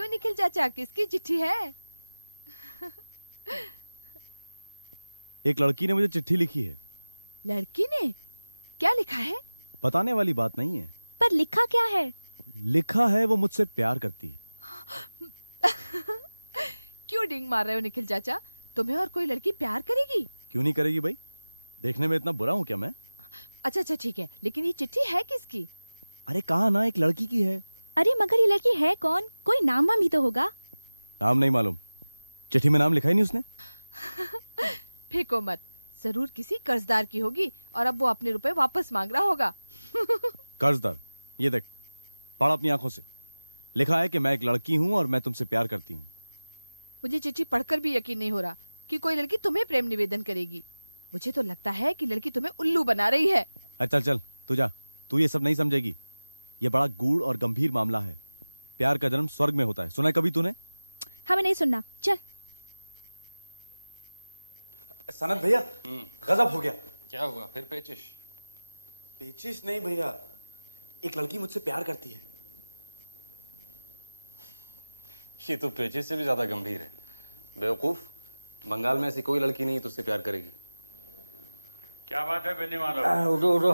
क्यों निखिल चाचा, किसकी चिट्ठी है? एक लड़की ने मुझे चिट्ठी लिखी है। लड़की ने? क्या लिखा है? बताने वाली बात नहीं है। पर लिखा क्या है? लिखा है वो मुझसे प्यार करती है। क्यों डिंग मार रहे हो निखिल चाचा? तुम्हें और कोई लड़की प्यार करेगी? क्यों नहीं करेगी भाई? देखने में इतना बुरा हूं क्या मैं? अच्छा अच्छा ठीक है, लेकिन ये चिट्ठी है किसकी? अरे कहा ना, एक लड़की की है। अरे मगर ये लड़की है कौन? कोई नाम वाम भी तो होगा। नाम नहीं मालूम, चिट्ठी में नाम लिखा ही नहीं उसने। फेंको मत, जरूर किसी कर्जदार की होगी और अब वो अपने रुपए वापस मांग रहा होगा। कर्जदार? ये देख, पढ़ अपनी आंखों से। लिखा है कि मैं एक लड़की हूं और मैं तुमसे प्यार करती हूं। मुझे चिट्ठी पढ़कर भी यकीन नहीं हो रहा कि कोई लड़की तुम्हें प्रेम निवेदन करेगी। मुझे तो लगता है कि लड़की तुम्हें उल्लू बना रही है। चल चल तू जा, तू ये सब नहीं समझेगी। ये बड़ा गूढ़ और गंभीर मामला है। प्यार का जन्म स्वर्ग में होता है, सुना है कभी तूने? हमें नहीं सुनना, चल। सनत भैया, गजब हो गया। क्या हुआ फिर? पेचिश? पेचिश नहीं भैया, एक लड़की मुझसे प्यार करती है। ये तो पेचिश से भी ज्यादा गंभीर है। बेवकूफ, बंगाल में ऐसी कोई लड़की नहीं तुझसे प्यार करेगी। क्या बात है बेनी माधव? उठो उठो।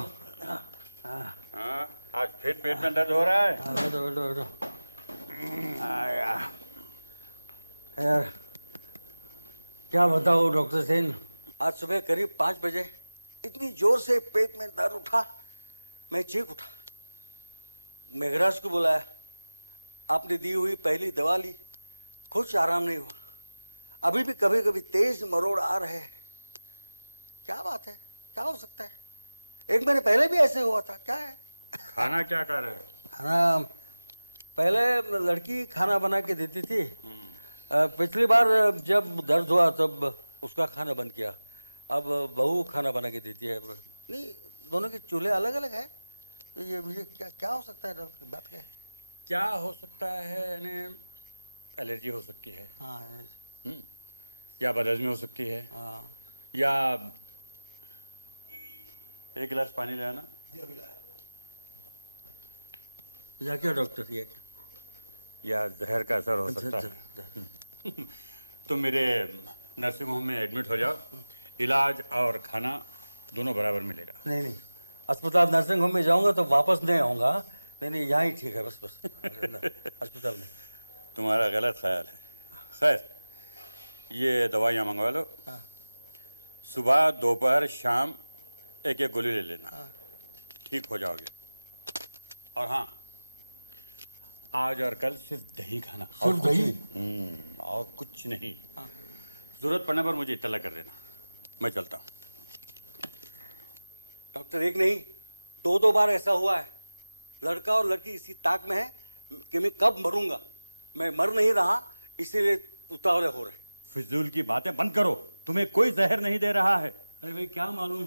हाँ, आज फिर पेट में दर्द हो रहा है? उठो उठो उठो। यार क्या बताओ डॉक्टर सेन, आज सुबह करीब 5 बजे इतनी जोर से पेट में दर्द उठा, मैं चीख उठा। मेघराज को बुलाया, आपने दी हुई पहली दवा ली, कुछ आराम नहीं हुआ। अभी भी कभी कभी तेज मरोड़ आ रहे हैं। क्या बात है, क्या हो सकता है? 1 महीने पहले भी ऐसे हुआ था, क्या है? खाना क्या कर रहे हो? खाना पहले लड़की खाना बना के देती थी। पिछली बार जब दर्द हुआ तब उसका खाना बंद किया। अब बहू खाना बना के देती है। नहीं, दोनों के चूल्हे अलग अलग है। तो ये मुझे क्या क्या हो सकता है डॉक्टर? बात क्या है? क्या हो सकता है? यानी एलर्जी हो सकती है। हाँ। या बदहजमी हो सकती है। हाँ। या एक गिलास पानी ले आना। या क्या डॉक्टर, ये क्या? या जहर का असर हो सकता है। तो मेरे नर्सिंग होम में एडमिट हो जाओ, इलाज और खाना दोनों बराबर मिलेगा। नहीं नहीं, अस्पताल नर्सिंग होम में जाऊंगा तो वापस नहीं आऊंगा। नहीं नहीं, यहाँ ही ठीक है, बस बस। अस्पताल में। तुम्हारा गलत ख्याल है। खैर, ये दवाइयाँ मंगवा लो। हाँ। सुबह दोपहर शाम एक एक गोली ले लेना। हाँ। ठीक हो जाओगे। और हाँ, आज और कल सिर्फ दही खाना। सिर्फ दही? और कुछ नहीं। जरूरत पड़ने पर मुझे इत्तला कर देना। मैं चलता हूँ। डॉक्टर, एक नहीं 2 बार ऐसा हुआ है। लड़का और लड़की इसी ताक में है कि मैं कब मरूंगा। मैं मर नहीं रहा, इसीलिए उतावले हो रहे। फिजूल की बातें बंद करो, तुम्हें कोई जहर नहीं दे रहा है। अरे भाई, क्या मालूम,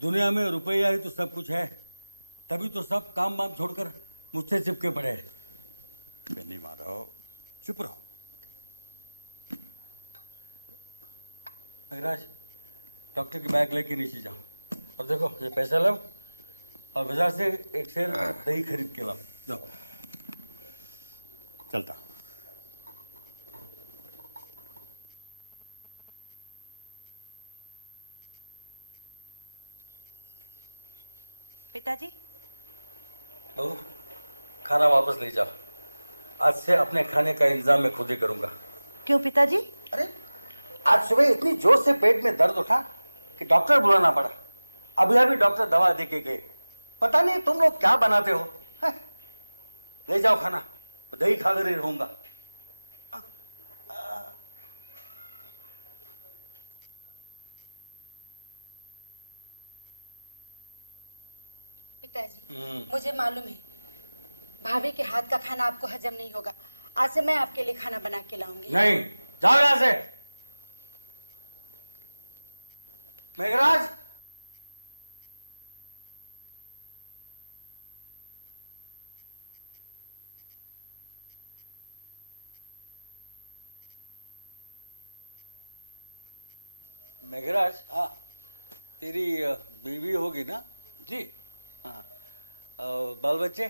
दुनिया में रुपया ही तो सब कुछ है। तभी तो सब काम वाम छोड़कर मुझसे चिपके पड़े हैं। बेनी माधव, चुप रहो। मेघराज, डॉक्टर की बैग लेके नीचे जाओ और देखो ये पैसा लो और बाजार से एक शेर दही खरीद के लाओ। जाओ। चलता। पिताजी। बहू, खाना वापस ले जाओ। आज से अपने खाने का इंतजाम मैं खुद ही करूंगा। क्यों पिताजी? अरे, आज सुबह इतनी जोर से पेट में दर्द उठा कि डॉक्टर बुलाना पड़ा। अभी अभी डॉक्टर दवा दे के गए। पता नहीं तुम लोग क्या बनाते हो। ले जाओ खाना, दही खाकर ही रहूंगा। पिताजी, मुझे मालूम है भाभी के हाथ का खाना आपको हजम नहीं होगा। आज से मैं आपके लिए खाना बना के लाऊंगी। नहीं, जाओ यहां से। मेघराज, मेघराज। हाँ, तेरी बीवी होगी ना? जी। हाँ। बाल बच्चे?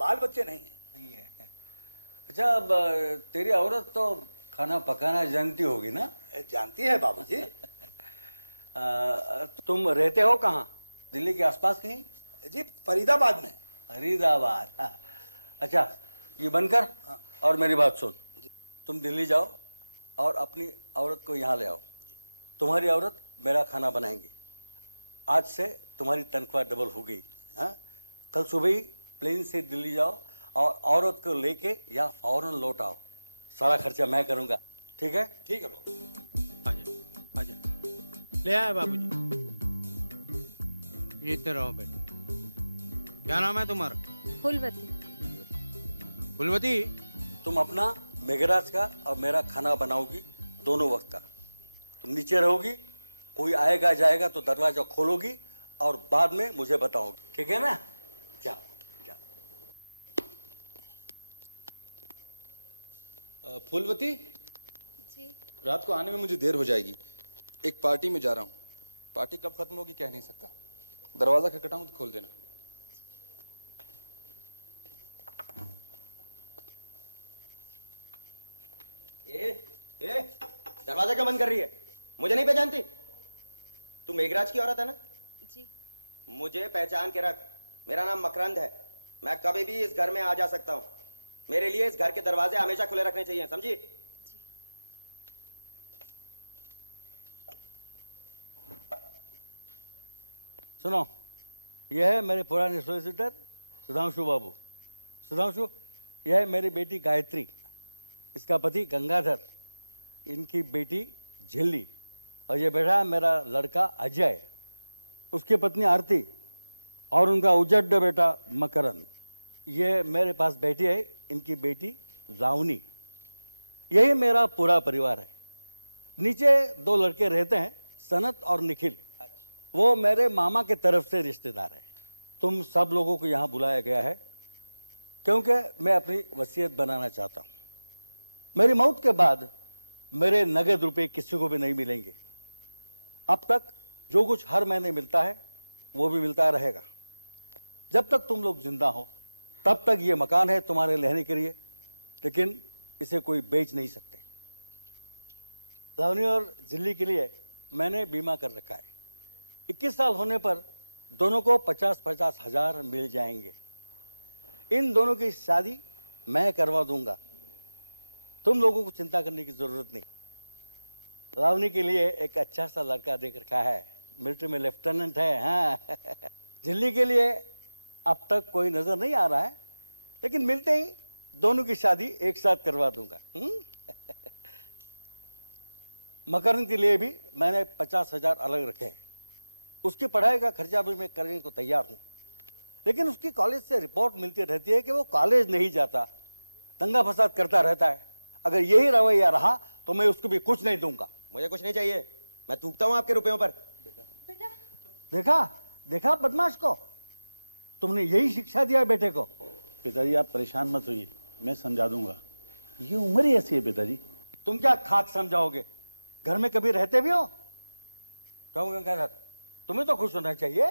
बाल बच्चे नहीं है। नहीं है। अच्छा, अब तेरी औरत तो खाना पकाना जानती होगी ना? जानती है बाबूजी। तुम रहते हो कहाँ? दिल्ली के आसपास कहीं? जी फरीदाबाद में। फरीदाबाद, हाँ। अच्छा, ये बनकर और मेरी बात सुन। तुम दिल्ली जाओ और अपनी औरत को यहाँ ले आओ। तुम्हारी औरत मेरा खाना बनाएंगी। आज से तुम्हारी तनख्वाह डबल हो गई। हाँ, कल सुबह ही प्लेन से दिल्ली जाओ और औरत को लेके यहाँ फौरन लौट आओ। सारा खर्चा मैं करूँगा, ठीक है? ठीक है बाबू। आजा आजा, ले आया बाबूजी। ये तो रहो बेटा। क्या नाम है तुम्हारा? फूलवती। फुलवती, तुम अपना मेघराज का और मेरा खाना बनाओगी दोनों वक्त का। तुम नीचे रहोगी, कोई आएगा जाएगा तो दरवाजा खोलोगी और बाद में मुझे बताओगी, ठीक है ना? जाओ जाओ। फूलवती, जी रात को आने में मुझे देर हो जाएगी। एक पार्टी में जा रहा हूँ। पार्टी कब खत्म होगी कह नहीं सकता। दरवाजा खटखटाऊं तो खोल देना। ए, दरवाजा क्यों बंद कर रही है? मुझे नहीं पहचानती? तू मेघराज की औरत है ना? जी। मुझे पहचान के रख। मेरा नाम मकरंद है। मैं कभी भी इस घर में आ जा सकता हूँ। मेरे लिए इस घर के दरवाजे हमेशा खुले रखने चाहिए, समझी? सुनो, यह है मेरे पुराने सॉलिसिटर सुधांशु बाबू। सुधांशु, यह है मेरी बेटी गायत्री, इसका पति गंगाधर, इनकी बेटी झिल्ली, और ये बैठा है मेरा लड़का अजय, उसकी पत्नी आरती और उनका उजड्ड बेटा मकरंद। ये मेरे पास बैठी है इनकी बेटी लावनी। यही मेरा पूरा परिवार है। नीचे दो लड़के रहते हैं, सनत और निखिल, वो मेरे मामा के तरफ से रिश्तेदार है। तुम सब लोगों को यहाँ बुलाया गया है क्योंकि मैं अपनी वसीयत बनाना चाहता हूँ। मेरी मौत के बाद मेरे नगद रुपए किसी को भी नहीं मिलेंगे। अब तक जो कुछ हर महीने मिलता है वो भी मिलता रहेगा। जब तक तुम लोग जिंदा हो तब तक ये मकान है तुम्हारे रहने के लिए, लेकिन इसे कोई बेच नहीं सकते। लावनी और जिल्ली के लिए मैंने बीमा कर रखा है। 21 साल होने पर दोनों को 50-50 हजार मिल जाएंगे। इन दोनों की शादी मैं करवा दूंगा। तुम लोगों को चिंता करने की जरूरत नहीं। लावनी के लिए एक अच्छा सा लड़का देख रखा है, मिलिट्री में लेफ्टिनेंट है। हाँ, जिल्ली के लिए अब तक कोई नजर नहीं आ रहा है, लेकिन मिलते ही दोनों की शादी एक साथ करवा दूंगा। मकरंद के लिए भी मैंने 50 हजार अलग रखे हैं। उसकी पढ़ाई का खर्चा भी मैं करने को तैयार हूँ, लेकिन उसकी कॉलेज से रिपोर्ट मिलती रहती है कि वो कॉलेज नहीं जाता, दंगा फसाद करता रहता है। अगर यही रवैया रहा तो मैं उसको भी कुछ नहीं दूंगा। मुझे कुछ नहीं चाहिए, मैं थूकता हूँ आपके रुपयों पर। देखा देखा बदमाश को, तुमने यही शिक्षा दिया बेटे को। पिताजी आप परेशान मत होइए, मैं समझा दूंगा। ये उम्र ही ऐसी है पिताजी। तुम क्या खाक समझाओगे? घर में कभी रहते भी हो? कहूँगा क्या, तुम्हें तो खुश होना चाहिए।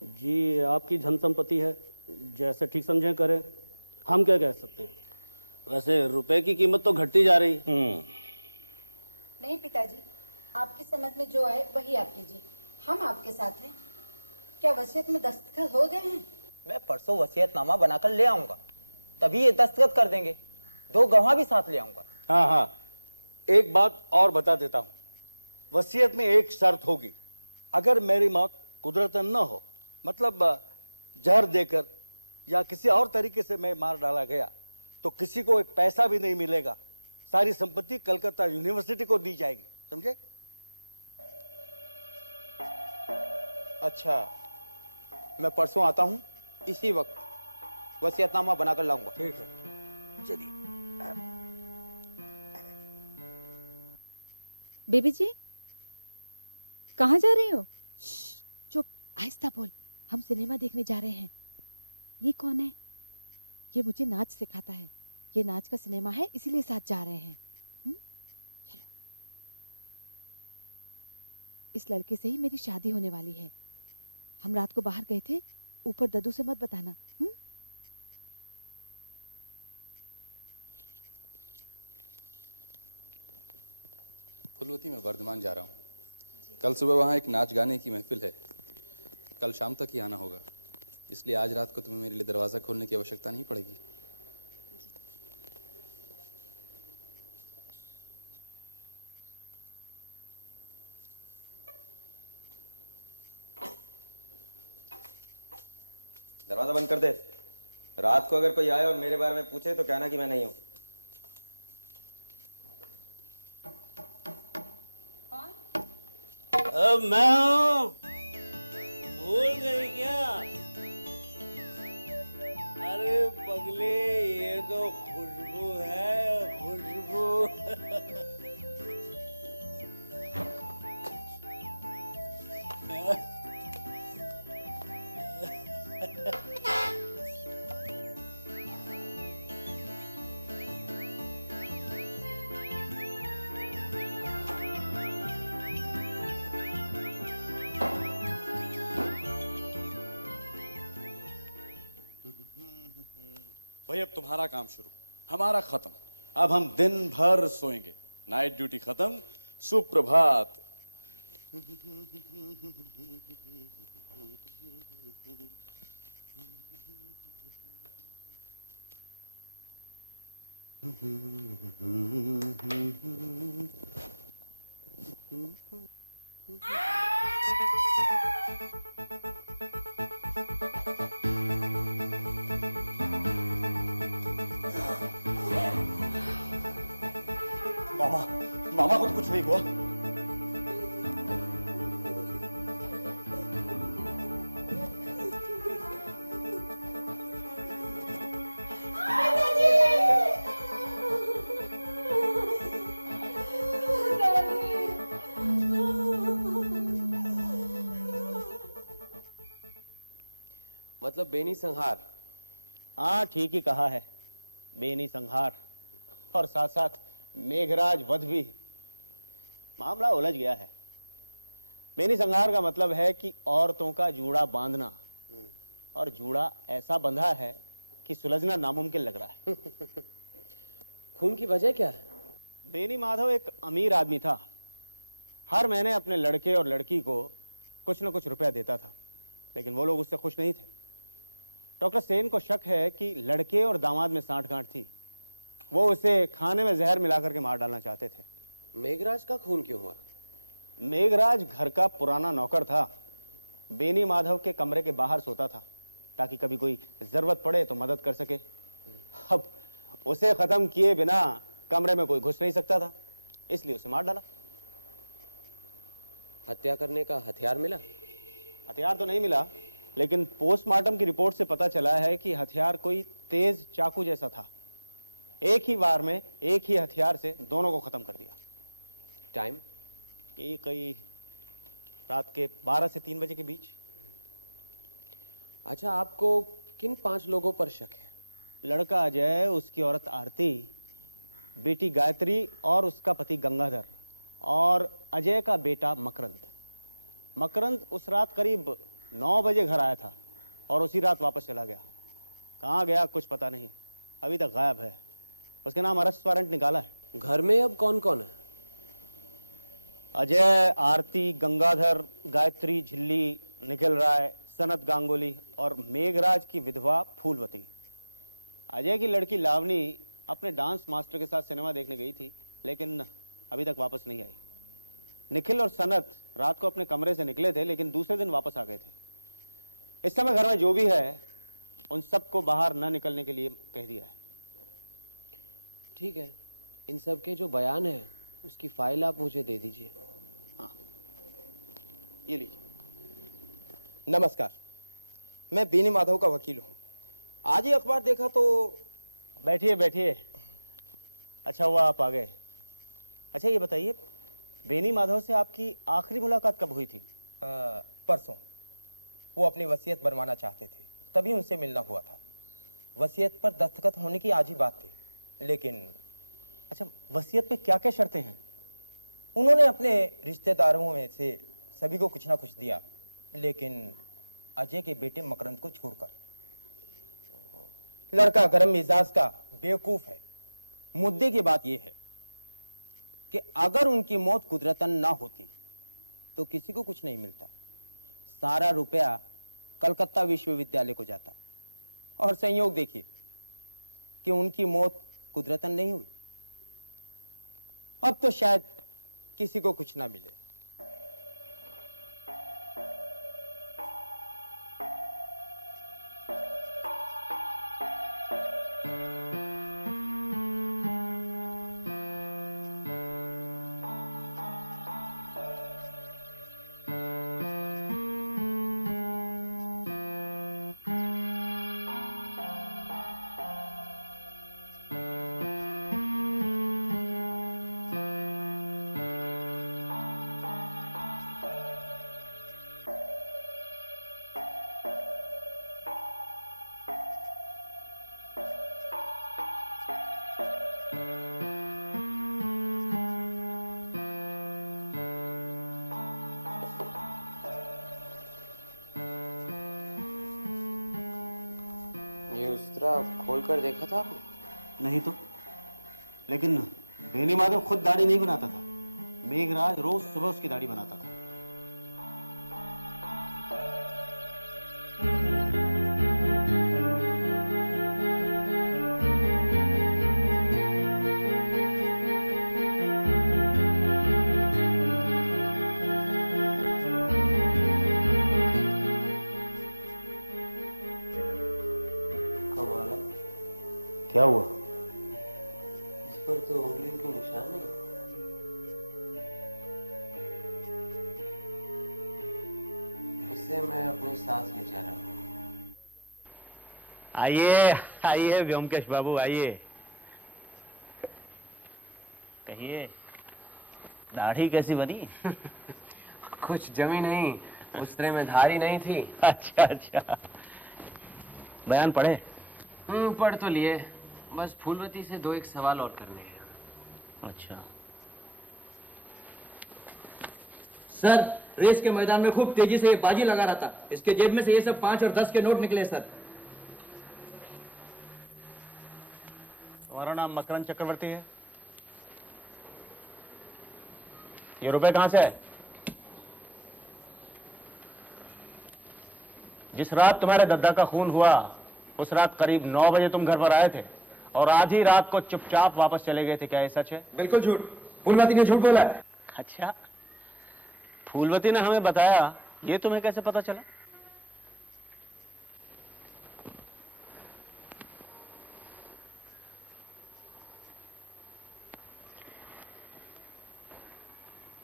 जी, आपकी धन संपत्ति है, जैसे ठीक समझें करें, हम क्या कह सकते हैं। वैसे रुपए की कीमत तो घटती जा रही। नहीं पिताजी, आपकी समझ में जो आए वही आप कीजिए, हम आपके साथ हैं। क्या वसीयत में दस्तखत हो गए हैं? मैं परसों वसीयतनामा बनाकर ले आऊंगा, तभी ये दस्तखत कर देंगे। 2 गवाह भी साथ ले आऊंगा। हाँ हाँ, एक बात और बता देता हूँ। वसीयत में एक शर्त होगी, अगर मेरी मौत कुदरतन न हो, मतलब जहर देकर या किसी और तरीके से मैं मार डाला गया, तो किसी को एक पैसा भी नहीं मिलेगा। सारी संपत्ति कलकत्ता यूनिवर्सिटी को दी जाएगी, समझे? अच्छा, मैं परसों आता हूँ, इसी वक्त वसीयतनामा बनाकर लाऊंगा। ठीक है, चलिए। बेबी जी, कहाँ जा रही हो? चुप, आहिस्ता बोल। हम सिनेमा देखने जा रहे हैं। ये कौन है? ये मुझे नाच सिखाता है। ये नाच का सिनेमा है, इसीलिए साथ जा रहे हैं। चलो। इस लड़के से ही मेरी शादी होने वाली है। हम रात को बाहर गए थे, ऊपर दद्दू से मत बताना। फूलवती, मैं वर्धमान जा रहा हूँ। कल सुबह वहाँ एक नाच गाने की महफिल है। कल शाम तक ही आना होगा, इसलिए आज रात को तुम्हें मेरे लिए दरवाज़ा खोलने की आवश्यकता नहीं पड़ेगी। दरवाजा बंद कर दे। रात को अगर कोई आए और मेरे बारे में पूछे तो कहना कि मैं नहीं हूं। मैं हूं। भूल गई क्या? अरे पगली, ये तो खुशबू है, खुशबू। भाई अब तुम्हारा काम शुरू, हमारा खत्म। अब हम दिन भर सोएंगे। नाइट ड्यूटी खत्म, सुप्रभात। मामा, मामा को तो कुछ नहीं हुआ। मतलब बेनी संहार। हाँ, ठीक ही कहा है, बेनी संहार और साथ साथ मेघराज वध भी। मामला उलझ गया है। बेनी संहार का मतलब है कि औरतों का जूड़ा बांधना, और जूड़ा ऐसा बंधा है कि सुलझना नामुमकिन लग रहा है। खून की वजह क्या है? बेनी माधव एक अमीर आदमी था। हर महीने अपने लड़के और लड़की को कुछ न कुछ रुपया देता था, लेकिन वो लोग उससे खुश नहीं थे। डॉक्टर सेन को शक है कि लड़के और दामाद में सांठ-गांठ थी। वो उसे खाने में जहर मिलाकर के मार डालना चाहते थे। मेघराज का खून क्यों हुआ? मेघराज घर का पुराना नौकर था। बेनी माधव के कमरे के बाहर सोता था ताकि कभी कोई जरूरत पड़े तो मदद कर सके। अब उसे खत्म किए बिना कमरे में कोई घुस नहीं सकता था, इसलिए उसे मार डाला। हत्या करने का हथियार मिला? हथियार तो नहीं मिला, लेकिन पोस्टमार्टम की रिपोर्ट से पता चला है कि हथियार कोई तेज चाकू जैसा था। एक ही वार में एक ही हथियार से दोनों को खत्म कर दिया। टाइम? ये कई रात के 12 से 3 बजे के बीच। अच्छा, आपको किन 5 लोगों पर शक है? लड़का अजय, उसकी औरत आरती, बेटी गायत्री और उसका पति गंगाधर, और अजय का बेटा मकरंद। मकरंद उस रात करीब 9 बजे घर आया था और उसी रात वापस चला गया। कहाँ गया कुछ पता नहीं, अभी तक गायब है। उसके नाम अरेस्ट वारंट निकाला है। घर में अब कौन कौन है? अजय, आरती, गंगाधर, गायत्री, झिल्ली, निखिल राय, सनत गांगुली और मेघराज की विधवा फूलवती। अजय की लड़की लावनी अपने डांस मास्टर के साथ सिनेमा देखने गई थी, लेकिन अभी तक वापस नहीं आई। निखिल और सनत रात को अपने कमरे से निकले थे, लेकिन दूसरे दिन वापस आ गए थे। इस समय घर में जो भी है उन सबको बाहर न निकलने के लिए कह दिया है। ठीक है, इन सब के जो बयान है उसकी फाइल आप मुझे दे दीजिए। हाँ, ये लीजिए। नमस्कार, मैं बेनी माधव का वकील हूँ। आज ही अखबार देखा तो। बैठिए बैठिए, अच्छा हुआ आप आ गए। अच्छा ये बताइए, बेनी माधव से आपकी आखिरी मुलाकात कब हुई थी? परसों। वो अपनी वसीयत बनवाना चाहते थे, तभी उनसे मिलना हुआ था। वसीयत पर दस्तखत होने की आज ही बात थी, लेकिन। अच्छा, वसीयत में क्या क्या शर्तें हैं? उन्होंने अपने रिश्तेदारों में से सभी को कुछ ना कुछ दिया, लेकिन अजय के बेटे मकरंद को छोड़कर। लड़का गर्म मिजाज का बेवकूफ है। मुद्दे की बात यह है, कि अगर उनकी मौत कुदरतन ना होती तो किसी को कुछ नहीं मिलता। सारा रुपया कलकत्ता विश्वविद्यालय को जाता। और संयोग देखिए कि उनकी मौत कुदरतन नहीं हुई। अब तो शायद किसी को कुछ ना मिले। ये उस्तरा खोल कर देखा था आपने? नहीं तो, लेकिन बेनी माधव खुद दाढ़ी नहीं बनाता था। मेघराज रोज सुबह उसकी दाढ़ी बनाता था। क्या हुआ? इस पर तो उंगली के निशान है। इसे मैं अपने साथ ले जा रहा हूँ। आइए आइए व्योमकेश बाबू, आइए। कहिए, दाढ़ी कैसी बनी? कुछ जमी नहीं, उस्तरे में धारी नहीं थी। अच्छा अच्छा, बयान पढ़े? पढ़ तो लिए, बस फूलवती से 2-1 सवाल और करने हैं। अच्छा सर, रेस के मैदान में खूब तेजी से ये बाजी लगा रहा था। इसके जेब में से ये सब 5 और 10 के नोट निकले सर। तुम्हारा नाम मकरंद चक्रवर्ती है? ये रुपए कहां से है? जिस रात तुम्हारे दद्दा का खून हुआ उस रात करीब 9 बजे तुम घर पर आए थे और आधी रात को चुपचाप वापस चले गए थे। क्या ये सच है? बिल्कुल झूठ। फूलवती ने झूठ बोला है। अच्छा, फूलवती ने हमें बताया, ये तुम्हें कैसे पता चला?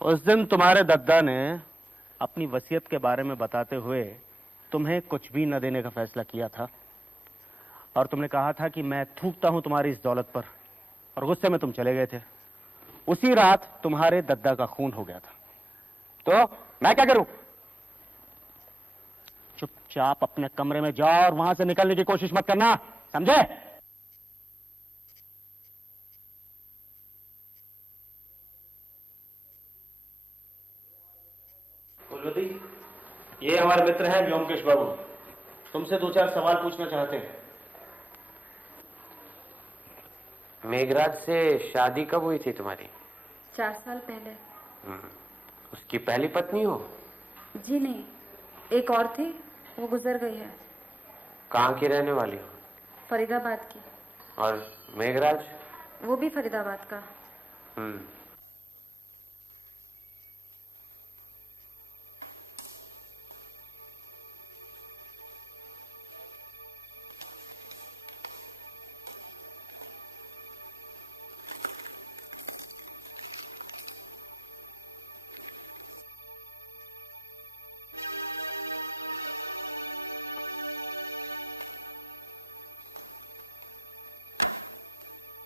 उस दिन तुम्हारे दद्दा ने अपनी वसीयत के बारे में बताते हुए तुम्हें कुछ भी न देने का फैसला किया था और तुमने कहा था कि मैं थूकता हूं तुम्हारी इस दौलत पर, और गुस्से में तुम चले गए थे। उसी रात तुम्हारे दद्दा का खून हो गया था। तो मैं क्या करूं? चुपचाप अपने कमरे में जाओ और वहां से निकलने की कोशिश मत करना, समझे? ये हमारे मित्र हैं व्योमकेश बाबू, तुमसे 2-4 सवाल पूछना चाहते हैं। मेघराज से शादी कब हुई थी तुम्हारी? 4 साल पहले। उसकी पहली पत्नी हो? जी नहीं, एक और थी, वो गुजर गई है। कहाँ की रहने वाली हो? फरीदाबाद की। और मेघराज? वो भी फरीदाबाद का।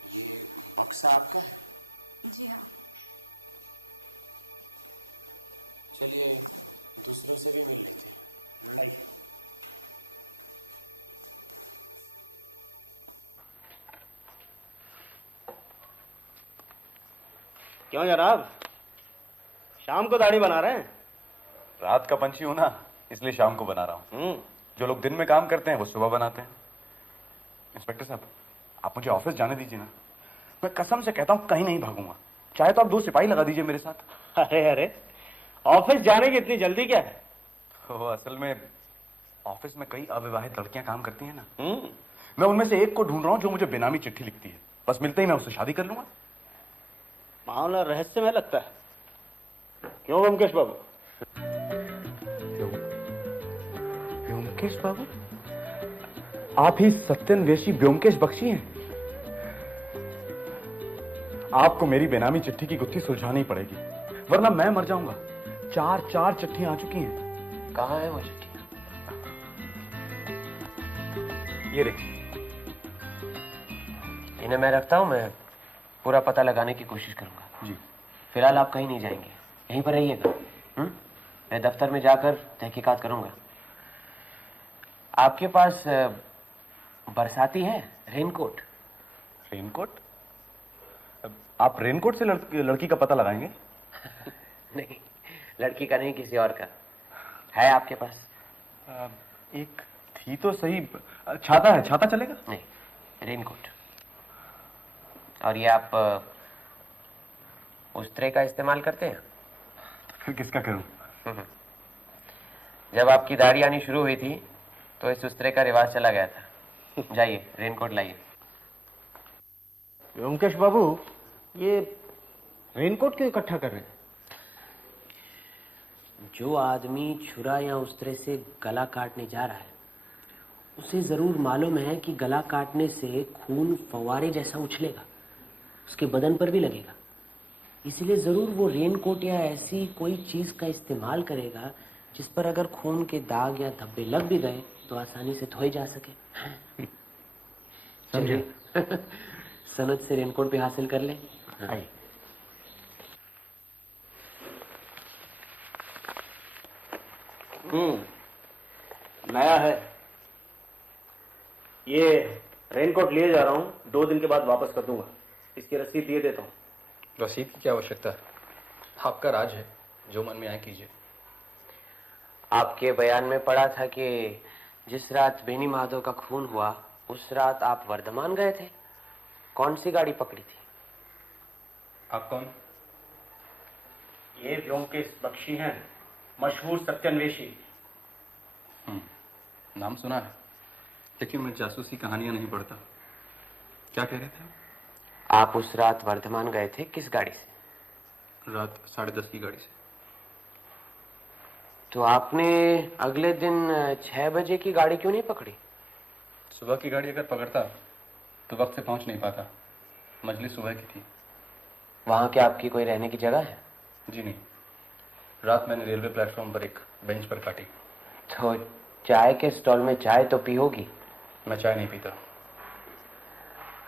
ये बक्सा आपका है? जी हाँ। चलिए दूसरों से भी मिल लेते हैं। आइए। क्यों जनाब, शाम को दाढ़ी बना रहे हैं? रात का पंछी हूं ना, इसलिए शाम को बना रहा हूं। जो लोग दिन में काम करते हैं वो सुबह बनाते हैं। इंस्पेक्टर साहब, आप मुझे ऑफिस जाने दीजिए ना। मैं कसम से कहता हूं कहीं नहीं भागूंगा। चाहे तो आप 2 सिपाही लगा दीजिए मेरे साथ। अरे अरे, ऑफिस जाने की इतनी जल्दी क्या है? असल में ऑफिस में कई अविवाहित लड़कियां काम करती हैं ना। मैं उनमें से एक को ढूंढ रहा हूं जो मुझे बेनामी चिट्ठी लिखती है। बस मिलते ही मैं उससे शादी कर लूंगा। मामला रहस्यमय लगता है। क्यों ब्योमकेश बाबू? ब्योमकेश बाबू, आप ही सत्यन्वेषी ब्योमकेश बख्शी हैं। आपको मेरी बेनामी चिट्ठी की गुत्थी सुलझानी पड़ेगी, वरना मैं मर जाऊंगा। 4 चिट्ठियां आ चुकी हैं। कहाँ है वो चिट्ठी? ये रे। इन्हें मैं रखता हूँ, मैं पूरा पता लगाने की कोशिश करूंगा। जी। फिलहाल आप कहीं नहीं जाएंगे, यहीं पर रहिएगा। मैं दफ्तर में जाकर तहकीकात करूंगा। आपके पास बरसाती है रेनकोट? रेनकोट? आप रेनकोट से लड़की का पता लगाएंगे? नहीं, लड़की का नहीं, किसी और का है आपके पास? एक थी तो सही। छाता है, छाता चलेगा? नहीं, रेनकोट। और ये आप उस्तरे का इस्तेमाल करते हैं? तो फिर किसका करूं? जब आपकी दाढ़ी आनी शुरू हुई थी तो इस उस्तरे का रिवाज चला गया था। जाइए, रेनकोट लाइए। ब्योमकेश बाबू, ये रेनकोट क्यों इकट्ठा कर रहे हैं? जो आदमी छुरा या उस्तरे से गला काटने जा रहा है, उसे जरूर मालूम है कि गला काटने से खून फव्वारे जैसा उछलेगा, उसके बदन पर भी लगेगा। इसलिए जरूर वो रेनकोट या ऐसी कोई चीज का इस्तेमाल करेगा जिस पर अगर खून के दाग या धब्बे लग भी गए तो आसानी से धोए जा सके। चलिए सनद से रेनकोट भी हासिल कर ले। नया है ये। रेनकोट लिए जा रहा हूँ, 2 दिन के बाद वापस कर दूंगा। इसकी रसीद दिए देता हूँ। रसीद की क्या आवश्यकता है? आपका राज है, जो मन में आए कीजिए। आपके बयान में पढ़ा था कि जिस रात बेनी माधव का खून हुआ उस रात आप वर्धमान गए थे। कौन सी गाड़ी पकड़ी थी? आप कौन? ये ब्योमकेश बख्शी हैं, मशहूर सत्यन्वेषी। नाम सुना है, लेकिन मैं जासूसी कहानियां नहीं पढ़ता। क्या कह रहे थे आप उस रात वर्धमान गए थे, किस गाड़ी से? रात 10:30 की गाड़ी से। तो आपने अगले दिन 6 बजे की गाड़ी क्यों नहीं पकड़ी? सुबह की गाड़ी अगर पकड़ता तो वक्त से पहुंच नहीं पाता। मजलिस सुबह की थी। वहां क्या आपकी कोई रहने की जगह है? जी नहीं, रात मैंने रेलवे प्लेटफॉर्म पर एक बेंच पर काटी। तो चाय के स्टॉल में चाय तो पी होगी? मैं चाय नहीं पीता।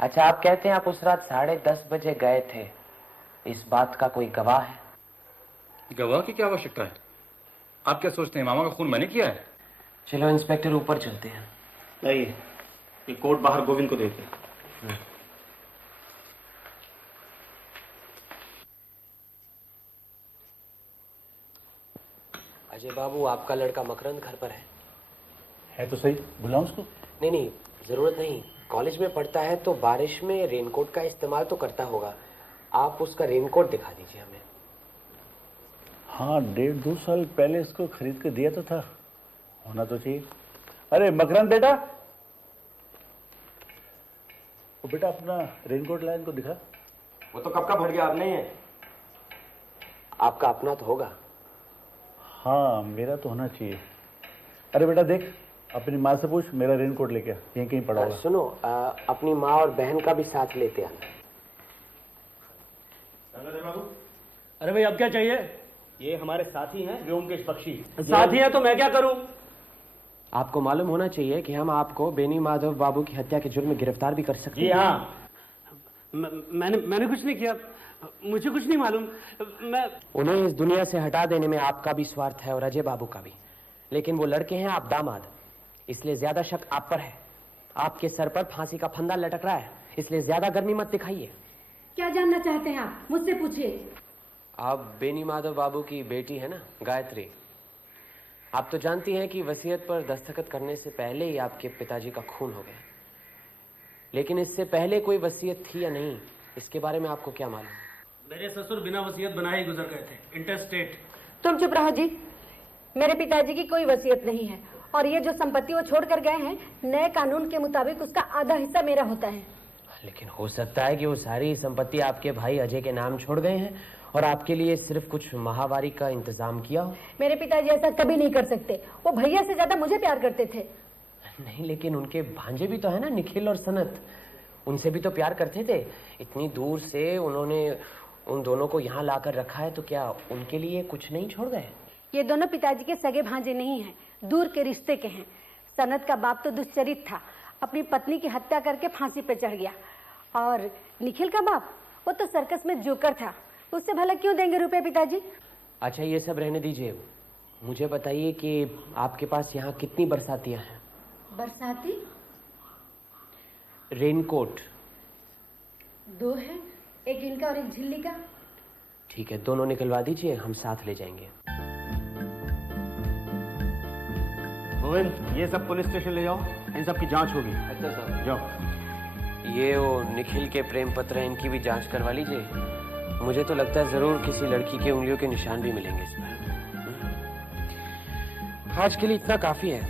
अच्छा, आप कहते हैं आप उस रात 10:30 बजे गए थे, इस बात का कोई गवाह है? गवाह की क्या आवश्यकता है? आप क्या सोचते हैं मामा का खून मैंने किया है? चलो इंस्पेक्टर, ऊपर चलते हैं। नहीं, ये कोट बाहर गोविंद को देते। अजय बाबू, आपका लड़का मकरंद घर पर है तो सही, बुलाऊं उसको? नहीं नहीं, जरूरत नहीं। कॉलेज में पढ़ता है तो बारिश में रेनकोट का इस्तेमाल तो करता होगा। आप उसका रेनकोट दिखा दीजिए हमें। हाँ, 1.5-2 साल पहले इसको खरीद के दिया तो था, होना तो चाहिए। अरे मकरंद बेटा, वो बेटा अपना रेनकोट लाया, इनको दिखा। वो तो कब का फट गया, अब नहीं है। आपका अपना तो होगा? हाँ, मेरा तो होना चाहिए। अरे बेटा देख, अपनी माँ से पूछ, मेरा रेनकोट लेके आ, यहीं कहीं पड़ा होगा। सुनो, अपनी माँ और बहन का भी साथ लेते आना। अरे भाई, अब क्या चाहिए? ये हमारे साथी हैं ब्योमकेश बख्शी। साथी हैं तो मैं क्या करूं? आपको मालूम होना चाहिए कि हम आपको बेनी माधव बाबू की हत्या के जुर्म में गिरफ्तार भी कर सकते हैं। जी हाँ। मैंने कुछ नहीं किया, मुझे कुछ नहीं मालूम। मैं उन्हें इस दुनिया से हटा देने में आपका भी स्वार्थ है और अजय बाबू का भी, लेकिन वो लड़के हैं आप दामाद, इसलिए ज्यादा शक आप पर है। आपके सर पर फांसी का फंदा लटक रहा है, इसलिए ज्यादा गर्मी मत दिखाइए। क्या जानना चाहते हैं आप? मुझसे पूछिए। आप बेनी माधव बाबू की बेटी है ना, गायत्री। आप तो जानती हैं कि वसीयत पर दस्तखत करने से पहले ही आपके पिताजी का खून हो गया, लेकिन इससे पहले कोई वसीयत थी या नहीं, इसके बारे में आपको क्या मालूम? मेरे ससुर बिना वसीयत बनाए ही गुजर गए थे, इंटरस्टेट। तुम चुप रहो जी। मेरे पिताजी की कोई वसीयत नहीं है और ये जो संपत्ति वो छोड़ कर गए हैं, नए कानून के मुताबिक उसका आधा हिस्सा मेरा होता है। लेकिन हो सकता है कि वो सारी संपत्ति आपके भाई अजय के नाम छोड़ गए हैं और आपके लिए सिर्फ कुछ माहवारी का इंतजाम किया हो। मेरे पिताजी ऐसा कभी नहीं कर सकते। वो भैया से ज्यादा मुझे प्यार करते थे। नहीं, लेकिन उनके भांजे भी तो है ना, निखिल और सनत। उनसे भी तो प्यार करते थे। इतनी दूर से उन्होंने उन दोनों को यहाँ लाकर रखा है, तो क्या उनके लिए कुछ नहीं छोड़ गए? ये दोनों पिताजी के सगे भांजे नहीं हैं, दूर के रिश्ते के हैं। सनत का बाप तो दुष्चरित था, अपनी पत्नी की हत्या करके फांसी पे चढ़ गया। और निखिल का बाप, वो तो सर्कस में जोकर था। उससे भला क्यों देंगे रुपए पिताजी? अच्छा, ये सब रहने दीजिए। मुझे बताइए कि आपके पास यहाँ कितनी बरसातियाँ हैं? बरसाती? रेनकोट 2 है, एक इनका और एक झिल्ली का। ठीक है, दोनों निकलवा दीजिए, हम साथ ले जाएंगे। गोविंद, ये सब पुलिस स्टेशन ले जाओ, इन सब की जांच होगी। अच्छा सर। जाओ। ये वो निखिल के प्रेम पत्र हैं, इनकी भी जांच करवा लीजिए। मुझे तो लगता है जरूर किसी लड़की के उंगलियों के निशान भी मिलेंगे इस पर। आज के लिए इतना काफी है।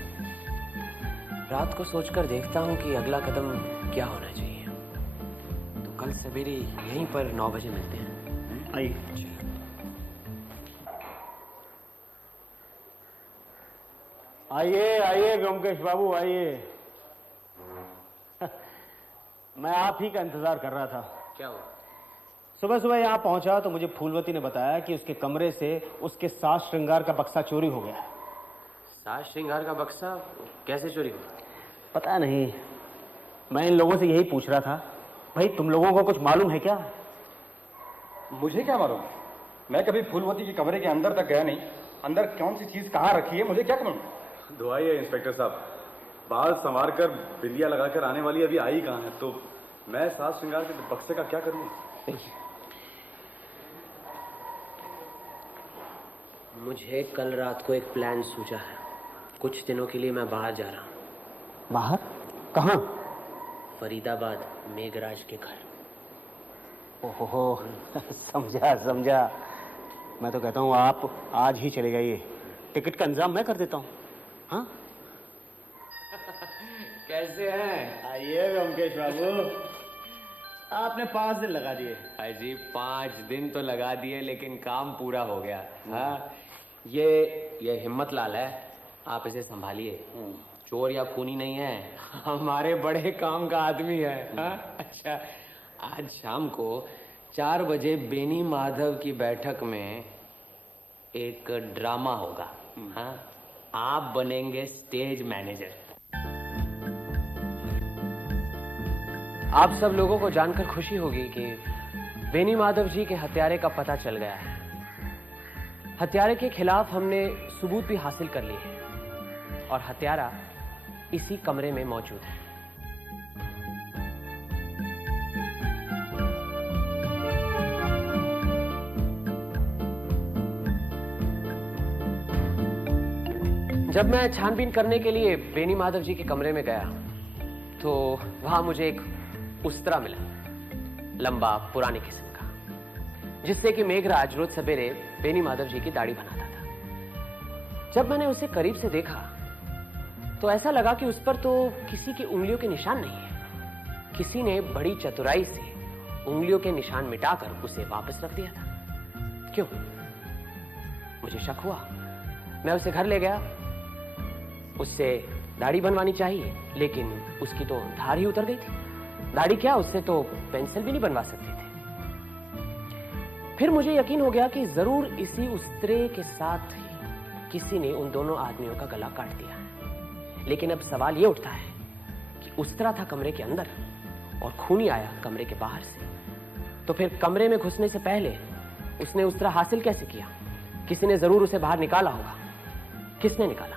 रात को सोचकर देखता हूँ कि अगला कदम क्या होना चाहिए। तो कल सवेरे यहीं पर 9 बजे मिलते हैं। आइए। आइए आइए व्योमकेश बाबू, आइए। मैं आप ही का इंतजार कर रहा था। क्या हुआ? सुबह सुबह यहाँ पहुंचा तो मुझे फूलवती ने बताया कि उसके कमरे से उसके साज श्रृंगार का बक्सा चोरी हो गया। साज श्रृंगार का बक्सा कैसे चोरी हुआ? पता नहीं, मैं इन लोगों से यही पूछ रहा था। भाई, तुम लोगों को कुछ मालूम है क्या? मुझे क्या मालूम? मैं कभी फूलवती के कमरे के अंदर तक गया नहीं। अंदर कौन सी चीज कहाँ रखी है मुझे क्या मालूम? दुआई है इंस्पेक्टर साहब, बाल संवार कर बिंदिया लगाकर आने वाली अभी आई कहाँ है, तो मैं साज श्रृंगार के बक्से का क्या करूँ? मुझे कल रात को एक प्लान सूझा है। कुछ दिनों के लिए मैं बाहर जा रहा हूँ। बाहर? कहाँ? फरीदाबाद, मेघराज के घर। ओहो, समझा समझा। मैं तो कहता हूँ आप आज ही चले जाइए, टिकट का इंतजाम मैं कर देता हूँ। हाँ? कैसे हैं? आइए व्योमकेश बाबू, आपने 5 दिन लगा दिए। अजी 5 दिन तो लगा दिए, लेकिन काम पूरा हो गया। हाँ, ये हिम्मत लाल है, आप इसे संभालिए। चोर या खूनी नहीं है, हमारे बड़े काम का आदमी है। हाँ? अच्छा, आज शाम को 4 बजे बेनी माधव की बैठक में एक ड्रामा होगा। हाँ? आप बनेंगे स्टेज मैनेजर। आप सब लोगों को जानकर खुशी होगी कि बेनी माधव जी के हत्यारे का पता चल गया है। हत्यारे के खिलाफ हमने सबूत भी हासिल कर लिए हैं और हत्यारा इसी कमरे में मौजूद है। जब मैं छानबीन करने के लिए बेनी माधव जी के कमरे में गया तो वहां मुझे एक उस्तरा मिला, लंबा पुराने किस्म का, जिससे कि मेघराज रोज सवेरे बेनी माधव जी की दाढ़ी बनाता था। जब मैंने उसे करीब से देखा तो ऐसा लगा कि उस पर तो किसी की उंगलियों के निशान नहीं है। किसी ने बड़ी चतुराई से उंगलियों के निशान मिटाकर उसे वापस रख दिया था। क्यों? मुझे शक हुआ। मैं उसे घर ले गया। उससे दाढ़ी बनवानी चाहिए, लेकिन उसकी तो धार ही उतर गई थी। दाढ़ी क्या, उससे तो पेंसिल भी नहीं बनवा सकते थे। फिर मुझे यकीन हो गया कि जरूर इसी उस्तरे के साथ ही किसी ने उन दोनों आदमियों का गला काट दिया है। लेकिन अब सवाल ये उठता है कि उस्तरा था कमरे के अंदर और खूनी आया कमरे के बाहर से, तो फिर कमरे में घुसने से पहले उसने उस्तरा हासिल कैसे किया? किसी ने जरूर उसे बाहर निकाला होगा। किसने निकाला?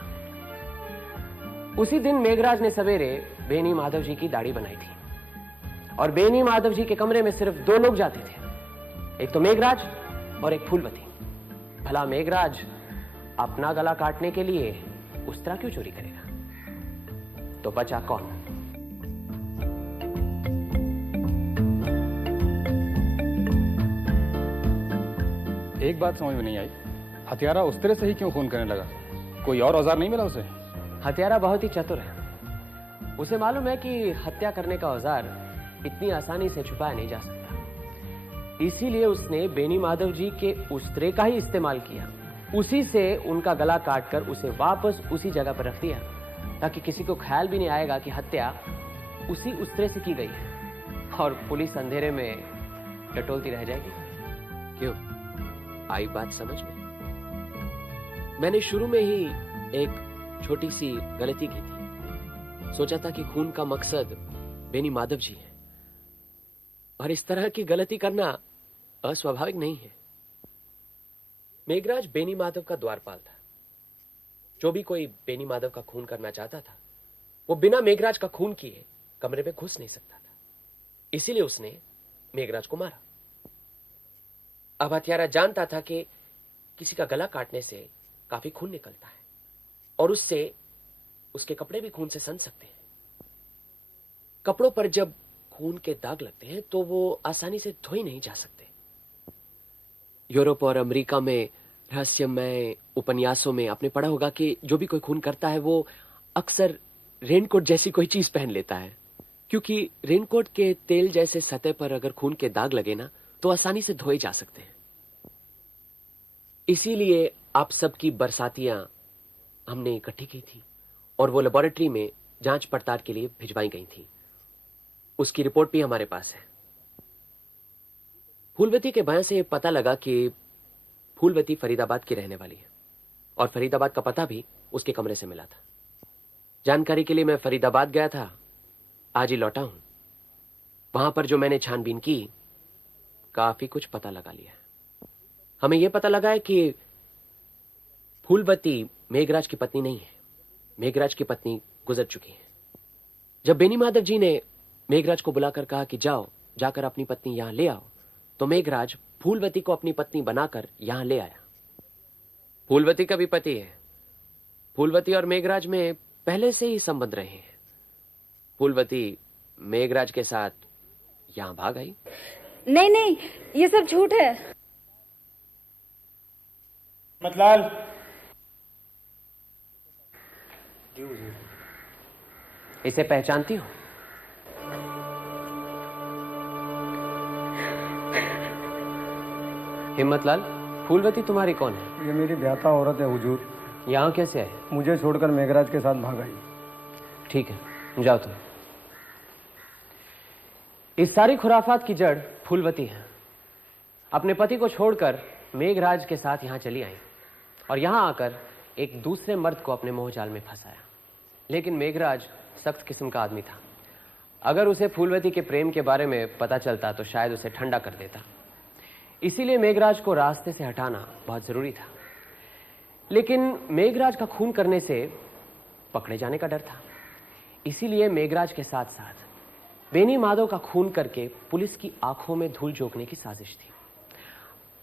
उसी दिन मेघराज ने सवेरे बेनी माधव जी की दाढ़ी बनाई थी और बेनी माधव जी के कमरे में सिर्फ 2 लोग जाते थे, एक तो मेघराज और एक फूलवती। भला मेघराज अपना गला काटने के लिए उस्तरा क्यों चोरी करेगा? तो बचा कौन? एक बात समझ में नहीं आई, हत्यारा उस तरह से ही क्यों खून करने लगा? कोई और औजार नहीं मिला उसे? हत्यारा बहुत ही चतुर है। उसे मालूम है कि हत्या करने का औजार इतनी आसानी से छुपाया नहीं जा सकता। इसीलिए उसने बेनी माधव जी के उस्त्रे का ही इस्तेमाल किया। उसी से उनका गला काटकर उसे वापस उसी जगह पर रख दिया, ताकि किसी को ख्याल भी नहीं आएगा कि हत्या उसी उस्त्रे से की गई है और पुलिस अंधेरे में टटोलती रह जाएगी। क्यों, आई बात समझ में? मैंने शुरू में ही एक छोटी सी गलती की थी। सोचा था कि खून का मकसद बेनी माधव जी है, और इस तरह की गलती करना अस्वाभाविक नहीं है। मेघराज बेनी माधव का द्वारपाल था। जो भी कोई बेनी माधव का खून करना चाहता था, वो बिना मेघराज का खून किए कमरे में घुस नहीं सकता था। इसीलिए उसने मेघराज को मारा। अब हत्यारा जानता था कि किसी का गला काटने से काफी खून निकलता है और उससे उसके कपड़े भी खून से सन सकते हैं। कपड़ों पर जब खून के दाग लगते हैं तो वो आसानी से धोए नहीं जा सकते। यूरोप और अमेरिका में रहस्यमय उपन्यासों में आपने पढ़ा होगा कि जो भी कोई खून करता है वो अक्सर रेनकोट जैसी कोई चीज पहन लेता है, क्योंकि रेनकोट के तेल जैसे सतह पर अगर खून के दाग लगे ना तो आसानी से धोए जा सकते हैं। इसीलिए आप सबकी बरसातियां हमने इकट्ठी की थी और वो लेबोरेटरी में जांच पड़ताल के लिए भिजवाई गई थी। उसकी रिपोर्ट भी हमारे पास है। फूलवती के बयान से पता लगा कि फूलवती फरीदाबाद की रहने वाली है और फरीदाबाद का पता भी उसके कमरे से मिला था। जानकारी के लिए मैं फरीदाबाद गया था, आज ही लौटा हूं। वहां पर जो मैंने छानबीन की, काफी कुछ पता लगा लिया। हमें यह पता लगा है कि फूलवती मेघराज की पत्नी नहीं है। मेघराज की पत्नी गुजर चुकी है। जब बेनी माधव जी ने मेघराज को बुलाकर कहा कि जाओ, जाकर अपनी पत्नी यहां ले आओ, तो मेघराज फूलवती को अपनी पत्नी बनाकर यहां ले आया। फूलवती का भी पति है। फूलवती और मेघराज में पहले से ही संबंध रहे हैं। फूलवती मेघराज के साथ यहां भाग आई। नहीं नहीं, ये सब झूठ है। मतलाल, इसे पहचानती हो? हिम्मतलाल, फूलवती तुम्हारी कौन है? ये मेरी ब्याता औरत है हुजूर। यहाँ कैसे आए? मुझे छोड़कर मेघराज के साथ भाग आई। ठीक है, जाओ तुम। इस सारी खुराफात की जड़ फूलवती है। अपने पति को छोड़कर मेघराज के साथ यहाँ चली आई और यहाँ आकर एक दूसरे मर्द को अपने मोहजाल में फंसाया। लेकिन मेघराज सख्त किस्म का आदमी था। अगर उसे फूलवती के प्रेम के बारे में पता चलता तो शायद उसे ठंडा कर देता। इसीलिए मेघराज को रास्ते से हटाना बहुत जरूरी था। लेकिन मेघराज का खून करने से पकड़े जाने का डर था। इसीलिए मेघराज के साथ साथ बेनी माधव का खून करके पुलिस की आंखों में धूल झोंकने की साजिश थी।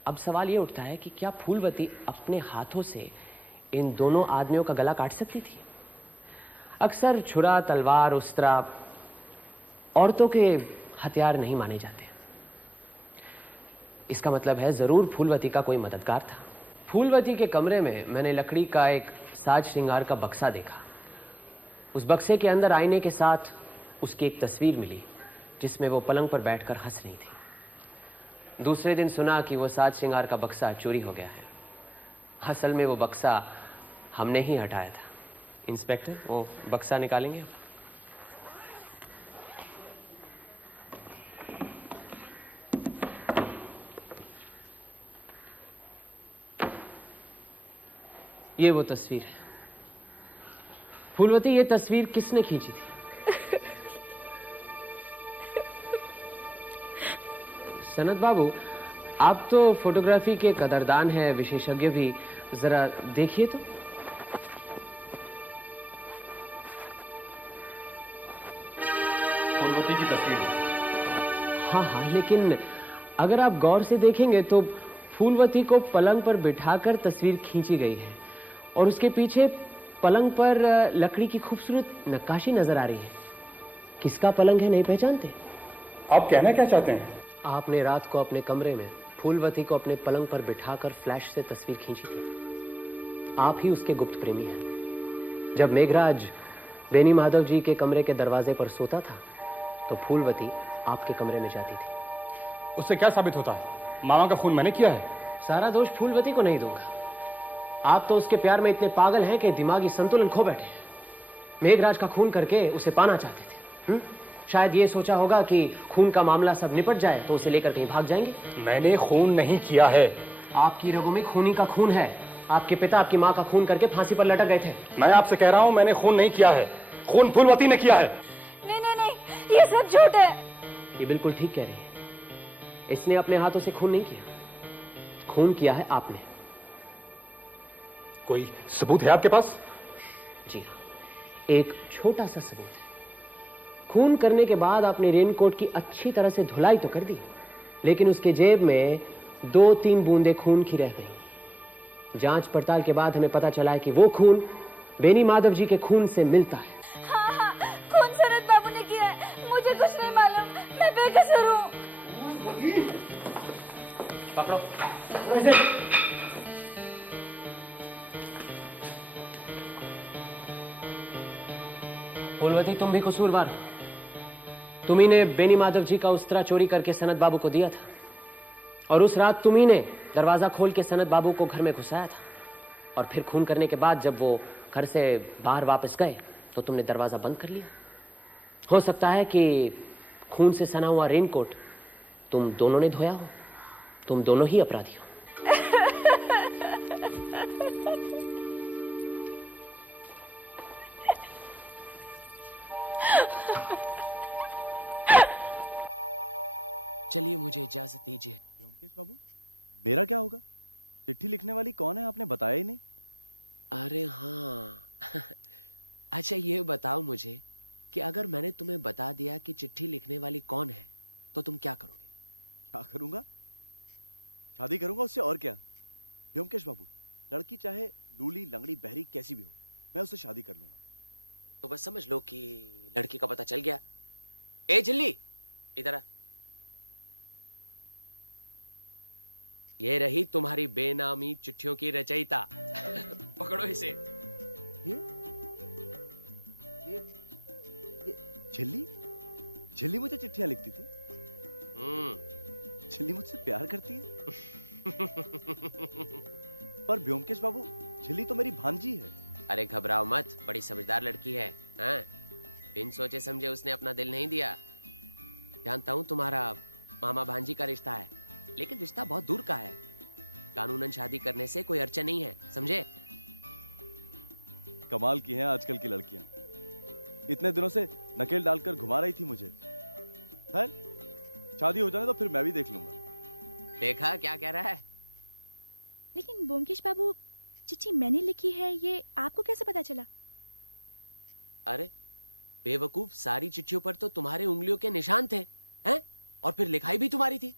अब सवाल यह उठता है कि क्या फूलवती अपने हाथों से इन दोनों आदमियों का गला काट सकती थी? अक्सर छुरा, तलवार, उस्त्रा औरतों के हथियार नहीं माने जाते। इसका मतलब है जरूर फूलवती का कोई मददगार था। फूलवती के कमरे में मैंने लकड़ी का एक साज श्रृंगार का बक्सा देखा। उस बक्से के अंदर आईने के साथ उसकी एक तस्वीर मिली जिसमें वो पलंग पर बैठकर हंस रही थी। दूसरे दिन सुना कि वो साज श्रृंगार का बक्सा चोरी हो गया है। असल में वो बक्सा हमने ही हटाया था। इंस्पेक्टर, वो बक्सा निकालेंगे? ये वो तस्वीर है। फूलवती, ये तस्वीर किसने खींची थी? सनत बाबू, आप तो फोटोग्राफी के कदरदान हैं, विशेषज्ञ भी। जरा देखिए तो। फूलवती की तस्वीर। हाँ हाँ, लेकिन अगर आप गौर से देखेंगे तो फूलवती को पलंग पर बिठाकर तस्वीर खींची गई है और उसके पीछे पलंग पर लकड़ी की खूबसूरत नक्काशी नजर आ रही है। किसका पलंग है, नहीं पहचानते? आप कहना क्या चाहते हैं? आपने रात को अपने कमरे में फूलवती को अपने पलंग पर बिठाकर फ्लैश से तस्वीर खींची थी। आप ही उसके गुप्त प्रेमी हैं। जब मेघराज बेनी माधव जी के कमरे के दरवाजे पर सोता था तो फूलवती आपके कमरे में जाती थी। उससे क्या साबित होता है? मामा का खून मैंने किया है। सारा दोष फूलवती को नहीं दूंगा। आप तो उसके प्यार में इतने पागल हैं कि दिमागी संतुलन खो बैठे हैं। मेघराज का खून करके उसे पाना चाहते थे। शायद ये सोचा होगा कि खून का मामला सब निपट जाए तो उसे लेकर कहीं भाग जाएंगे। मैंने खून नहीं किया है। आपकी रगों में खूनी का खून है। आपके पिता आपकी माँ का खून करके फांसी पर लटक गए थे। मैं आपसे कह रहा हूँ मैंने खून नहीं किया है। खून फूलवती ने किया है। नहीं नहीं नहीं, ये सब झूठ है। ये बिल्कुल ठीक कह रही है। इसने अपने हाथों से खून नहीं किया, खून किया है आपने। कोई सबूत है आपके पास? जी हाँ, एक छोटा सा सबूत है। खून करने के बाद आपने रेनकोट की अच्छी तरह से धुलाई तो कर दी, लेकिन उसके जेब में 2-3 बूंदें खून की रह गई। जांच पड़ताल के बाद हमें पता चला है कि वो खून बेनी माधव जी के खून से मिलता है। हाँ हाँ, खून सनत बाबू ने किया है। मुझे कुछ नहीं मालूम, मैं बेकसूर हूँ। पकड़ो। फूलवती, तुम भी कसूरवार हो। तुम्ही ने बेनी माधव जी का उस्तरा चोरी करके सनत बाबू को दिया था और उस रात तुम्ही ने दरवाजा खोल के सनत बाबू को घर में घुसाया था और फिर खून करने के बाद जब वो घर से बाहर वापस गए तो तुमने दरवाजा बंद कर लिया। हो सकता है कि खून से सना हुआ रेनकोट तुम दोनों ने धोया हो। तुम दोनों ही अपराधी हो। चलिए, मुझे इजाजत दीजिए। व्योमकेश बाबू, मेरा क्या होगा? चिट्ठी लिखने वाली कौन है, आपने बताया ही नहीं। अरे हाँ अच्छा, ये बताओ मुझे कि अगर मैंने तुम्हें बता दिया कि चिट्ठी लिखने वाली कौन है तो तुम क्या करोगे? क्या करूंगा? शादी करूंगा उससे, और क्या। व्योमकेश बाबू, लड़की चाहे लूली लंगड़ी बहरी कैसी भी हो, मैं उससे शादी कर लूंगा। तो बस समझ लो कि लड़की का पता चल गया। ए झिल्ली, इधर आ। ये रही तुम्हारी बेनामी चिट्ठियों की रचयिता। पकड़ो इसे। ये झिल्ली? झिल्ली मुझे चिट्ठियां लिखती थी? झिल्ली मुझसे प्यार करती है? पर व्योमकेश बाबू, झिल्ली तो मेरी भांजी है। अरे घबराओ मत, बड़ी समझदार लड़की है। हाँ? बिन सोचे समझे उसने अपना दिल नहीं दिया। जानता हूँ तुम्हारा मामा भांजी का रिश्ता है, लेकिन रिश्ता बहुत दूर का है। कानूनन शादी करने से कोई अड़चन नहीं है, समझे? कमाल की हैं आजकल की लड़कियां। इतने दिनों से नकेल डालकर घुमा रही थी मुझे। खैर, शादी हो जाए तो फिर मैं भी देख लूंगा। देखा क्या कह रहा है? लेकिन ब्योमकेश बाबू, चिट्ठी मैंने लिखी है, ये आपको कैसे पता चला? अरे बेवकूफ, सारी चिट्ठियों पर तो तुम्हारे उंगलियों के निशान थे, हैं? और फिर लिखाई भी तुम्हारी थी।